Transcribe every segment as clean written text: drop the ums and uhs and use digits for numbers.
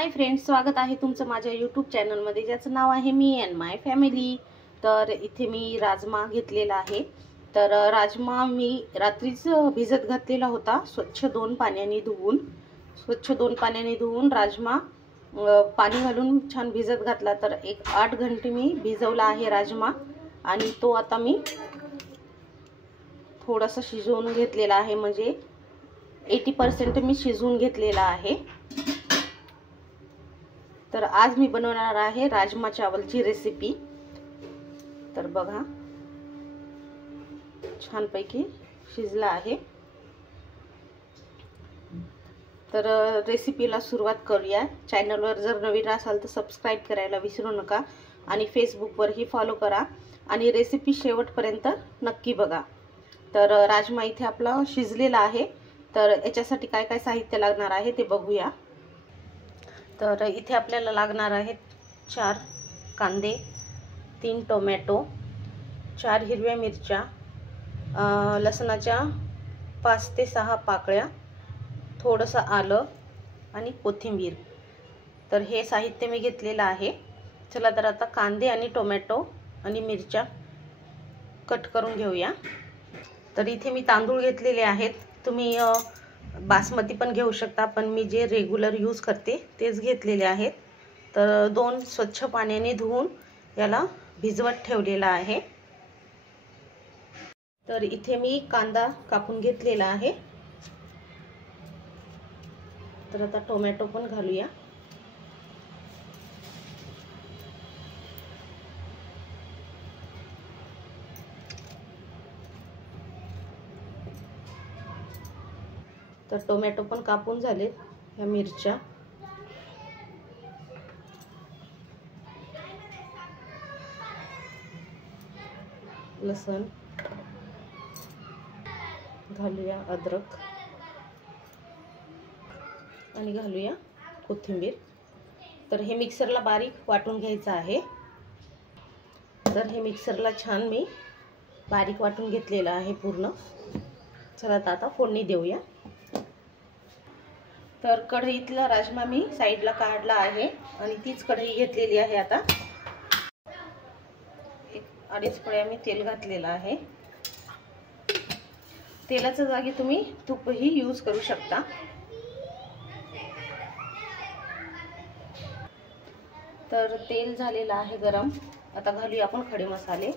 Hi friends, स्वागत आहे तुमचं माझ्या यूट्यूब चॅनलमध्ये ज्याचं नाव आहे मी अँड माय फॅमिली। तर इथे मी राजमा घेतलेला आहे। तर राजमा मी रात्रीच भिजत घातलेला होता, स्वच्छ दोन पाण्याने धुवून राजमा पाणी घालून छान भिजत घातला। तर एक 8 घंटे मी भिजवला आहे राजमा आणि तो आता मी थोडासा शिजवून घेतलेला आहे, म्हणजे 80% मी शिजवून घेतलेला आहे। तर आज मी बनवणार आहे राजमा चावलची रेसिपी। तर बघा छानपैकी शिजला आहे। तर रेसिपीला सुरुवात करूया। चॅनलवर जर नवीन असाल तर सबस्क्राइब करायला विसरू नका आणि फेसबुकवरही फॉलो करा आणि रेसिपी शेवटपर्यंत नक्की बघा। तर राजमा इथे आपला शिजलेला आहे। तर याच्यासाठी काय काय साहित्य लागणार आहे ते बघूया। तर इथे आपल्याला लागणार आहेत 4 कांदे, 3 टोमॅटो, 4 हिरव्या मिरच्या, लसणाच्या 5 ते 6 पाकळ्या, थोडंसं आलं आणि कोथिंबीर। तर हे साहित्य मी घेतलेलं आहे। चला तर आता कांदे आणि टोमॅटो आणि मिरच्या कट करून घेऊया। तर इथे मी तांदूळ घेतलेले आहेत, तुम्ही बासमती पण घेऊ शकता, पण मी जे रेग्युलर यूज करते तेच घेतलेले आहेत। तर 2 स्वच्छ पाण्याने धुवून याला भिजवत ठेवलेला आहे। तर इथे मी कांदा कापून घेतलेला आहे। तर आता टोमॅटो पण घालूया। तर टोमॅटो पण कापून झालेत। ह्या मिरच्या, लसण घालूया, अद्रक आणि घालूया कोथिंबीर। तर हे मिक्सरला बारीक वाटून घ्यायचं आहे। तर हे मिक्सरला छान मी बारीक वाटून घेतलेलं आहे पूर्ण। चला आता फोडणी देऊया। तर कढईतला राजमा मी साईडला काढला आहे आणि तीच कढई घेतलेली आहे। आता 2.5 पळ्या मी तेल घातलेलं आहे। तेलाच्या जागी तुम्ही तूपही यूज करू शकता। तर तेल झालेलं आहे गरम। आता घालूया आपण खडे मसाले,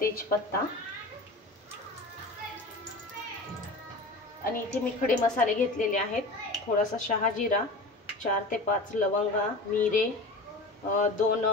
तेजपत्ता आणि इथे मी खडे मसाले घेतलेले आहेत। थोडासा शहाजिरा, 4 ते 5 लवंगा, मिरे, 2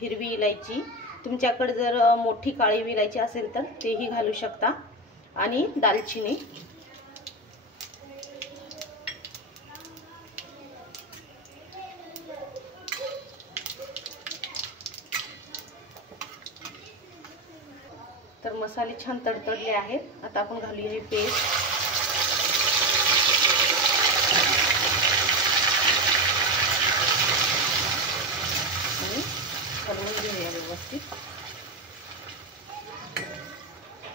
हिरवी इलायची, तुमच्याकडे जर मोठी काळी इलायची असेल तर तेही घालू शकता, आणि दालचिनी। तर मसाले छान तडतडले आहेत। आता आपण घालूया हे पेस्ट। व्यवस्थित।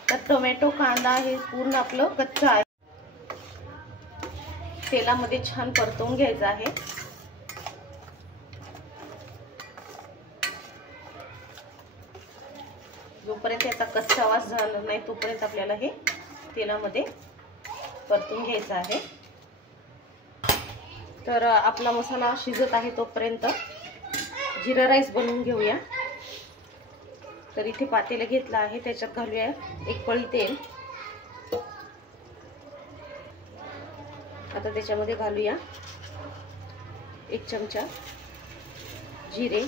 तर टोमॅटो कांदा हे पूर्ण आपलं कच्चं आहे, तेलामध्ये छान परतवून घ्यायचं आहे। जोपर्यंत याचा कच्चा वास जाणार नाही तोपर्यंत आपल्याला हे तेलामध्ये परतून घ्यायचं आहे। तर आपला मसाला शिजत आहे तोपर्यंत जिरा राईस बनवून घेऊया। तर इथे पातेलं घेतलं आहे, त्याच्यात घालूया 1 पळी तेल। आता त्याच्यामध्ये घालूया 1 चमचा जिरे,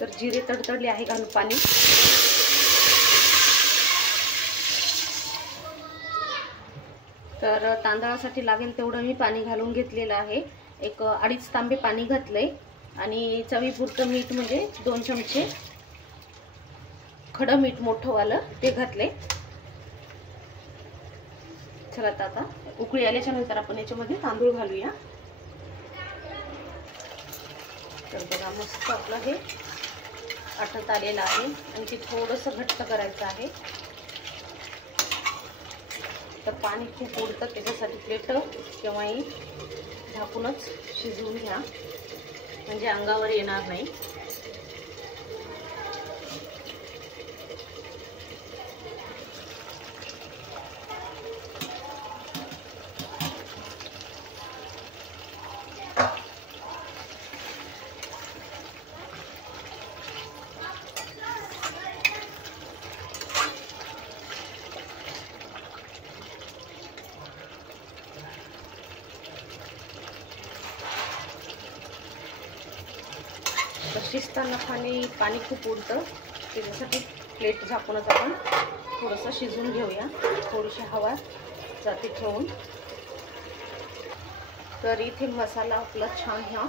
तर जिरे तडतडले आहे, घालू पाणी। तर तांदळासाठी लागेल तेवढं मी पाणी घालून घेतलेलं आहे। एक 2.5 तांबे पाणी घातलंय आणि चवीपुरतं मीठ, म्हणजे 2 चमचे खडं मीठ मोठंवालं ते घातले। चला आता उकळी आल्याच्या नंतर आपण याच्यामध्ये तांदूळ घालूया। तर बघा मस्त आपलं हे आटत आलेलं आहे आणि ते थोडंसं घट्ट करायचं आहे। तर पाणी खूप उडतं, त्याच्यासाठी प्लेट केव्हाही झाकूनच शिजवून घ्या, म्हणजे अंगावर येणार नाही. शिजताना पाणी खूप उडतं, त्याच्यासाठी प्लेट झाकूनच आपण थोडंसं शिजवून घेऊया, थोडीशी हवा जाते ठेवून. तर इथे मसाला आपला छान ह्या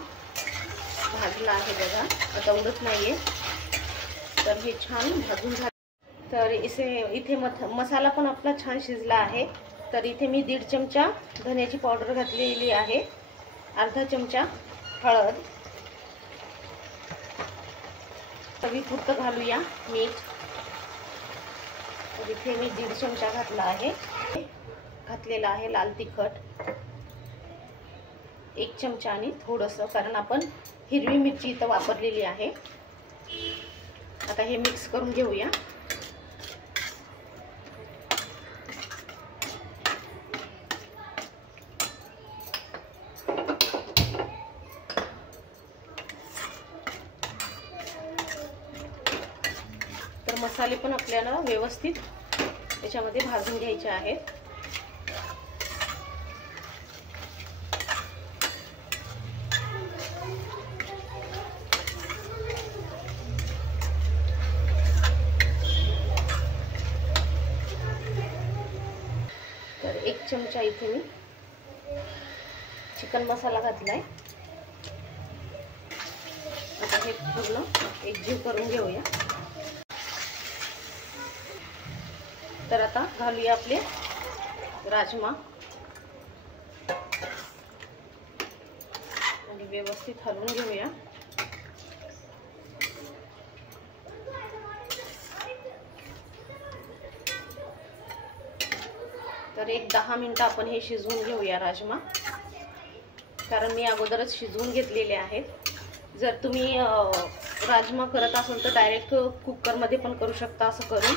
भाजला आहे बघा, आता उडत नाहीये. तर हे छान भाजून झाले. तर इथे मसाला पण आपला छान शिजला आहे. तर इथे मी 1.5 चमचा धन्याची पावडर घातलेली आहे, अर्धा चमचा हळद, चवीपुरतं घालूया मीठ. तर इथे मी 1.5 चमचा घातलेला आहे लाल तिखट, 1 चमचा आणि थोडंसं, कारण आपण हिरवी मिरची इथं वापरलेली आहे. आता हे मिक्स करून घेऊया. तर मसाले पण आपल्याला व्यवस्थित याच्यामध्ये भाजून घ्यायचे आहेत. तर 1 चमचा इथे मी चिकन मसाला घातलाय. आता हे पूर्ण एकजीव करून घेऊया. तर आता घालूया आपले राजमा आणि व्यवस्थित हलवून घेऊया. तर एक 10 मिनिटं आपण हे शिजवून घेऊया राजमा, कारण मी अगोदरच शिजवून घेतलेले आहेत. जर तुम्ही राजमा करत असाल तर डायरेक्ट कुकरमध्ये पण करू शकता. असं करून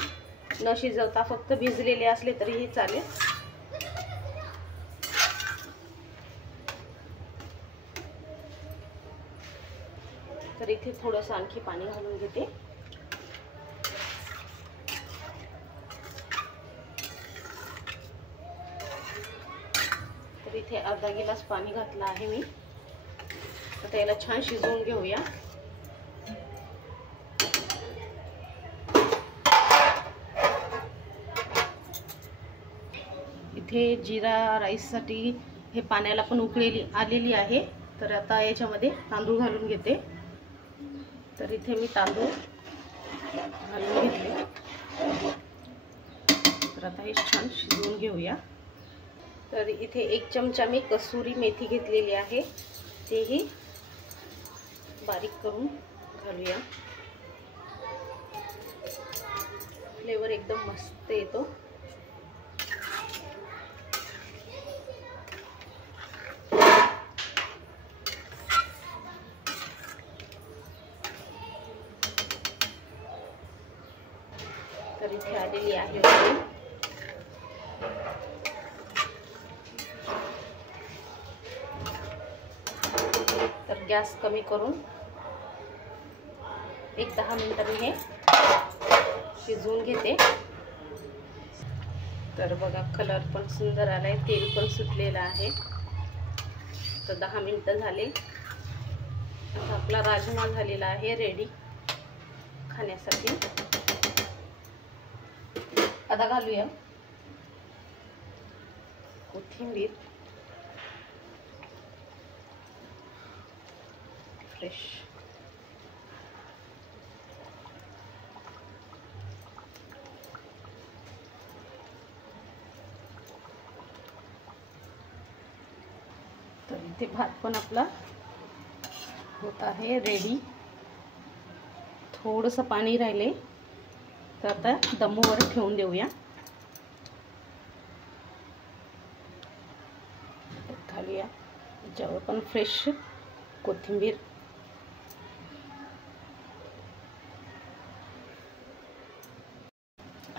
न शिजवता फक्त भिजलेले असले तरीही चालेल. तर इथे थोडंसं आणखी पाणी घालून घेते. तर इथे अर्धा गिलास पाणी घातलं आहे मी. आता याला छान शिजवून घेऊया. इथे जीरा राईससाठी हे पाण्याला पण उकळी आलेली आहे. तर आता याच्यामध्ये तांदूळ घालून घेते. तर इथे मी तांदूळ घालून घेतले. तर आता हे छान शिजवून घेऊया. तर इथे 1 चमचा मी कसुरी मेथी घेतलेली आहे, तेही बारीक करून घालूया. फ्लेवर एकदम मस्त येतो. तर इथे आलेली आहे. तर गॅस कमी करून एक 10 मिनिटांनी हे शिजवून घेते. तर बघा कलर पण सुंदर आलाय, तेल पण सुटलेलं आहे. तर 10 मिनिटं झाले. आता आपला राजमा झालेला आहे रेडी खाण्यासाठी. आता घालूया कोथिंबीर फ्रेश. तर इथे भात पण आपला होत आहे रेडी. थोडंसं पाणी राहिले, तर आता दमवर ठेवून देऊया. घालूया. त्याच्यावर पण फ्रेश कोथिंबीर.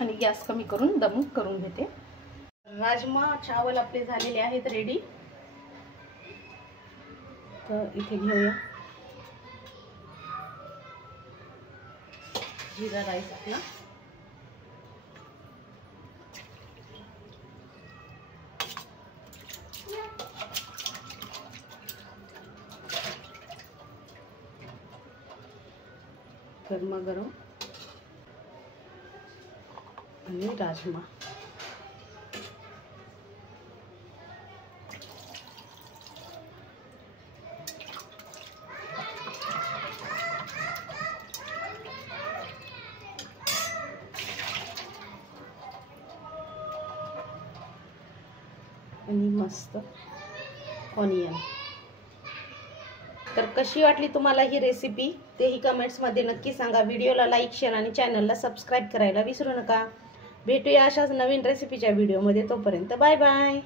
आणि गॅस कमी करून दम करून घेते. राजमा चावल आपले झालेले आहेत रेडी. तर इथे घेऊया जीरा राईस आपला. गरमागरम आणि राजमा. आणि मस्त ऑनियन. तर कशी वाटली तुम्हाला ही रेसिपी तेही कमेंट्समध्ये नक्की सांगा. व्हिडिओला लाईक, शेअर आणि चॅनलला सबस्क्राईब करायला विसरू नका. भेटूया अशाच नवीन रेसिपीच्या व्हिडिओमध्ये. तोपर्यंत बाय बाय.